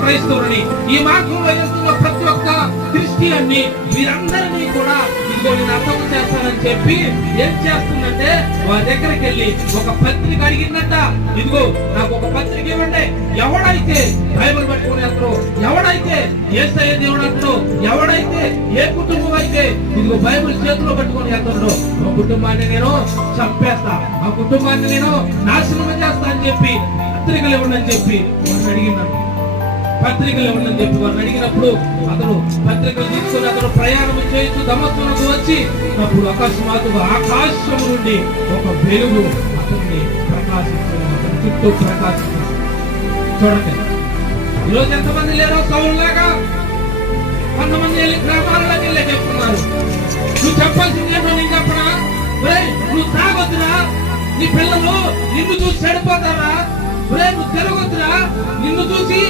క్రైస్తవుని ఈ మార్గంలో వెళ్తున్న ప్రతి ఒక్క క్రిస్టియన్ని వీరందరినీ కూడా ఇదిగో నేను అర్థం చేస్తానని చెప్పి ఏం చేస్తుందంటే వారి దగ్గరికి వెళ్ళి ఒక పత్రిక అడిగిందంట. ఇదిగో నాకు ఒక పత్రిక ఇవ్వండి. ఎవడైతే బైబిల్ పట్టుకుని వెళ్తారో, ఎవడైతే యేసయ్య దేవుడు అంటారో, ఎవడైతే ఏ కుటుంబం అయితే ఇదిగో బైబిల్ చేతిలో పట్టుకొని వెళ్తాడో ఆ కుటుంబాన్ని నేను చంపేస్తా, ఆ కుటుంబాన్ని నేను నాశనం చేస్తా అని చెప్పి పత్రికలు ఇవ్వండి అని చెప్పి వారిని అడిగినాడు. పత్రికలు ఇవ్వండి చెప్పి వారిని అడిగినప్పుడు అతను పత్రికలు తీసుకుని అతను ప్రయాణం చేస్తూ దమస్కునకు వచ్చి అప్పుడు అకస్మాత్తుగా ఆకాశం నుండి ఒక వెలుగు అతన్ని ప్రకాశిస్తుంది, అతని చుట్టూ ప్రకాశిస్తుంది. చూడండి, ఈరోజు ఎంతమంది లేరో సౌలులాగా కొంతమంది వెళ్ళి గ్రామాలలోకి వెళ్ళి చెప్తున్నారు. నువ్వు చెప్పాల్సింది ఏంటో నేను చెప్పనా? నువ్వు తాగొద్దురా, నీ పిల్లలు నిన్ను చూసి చెడిపోతారా? నువ్వు తిరగొద్దురా, నిన్ను చూసి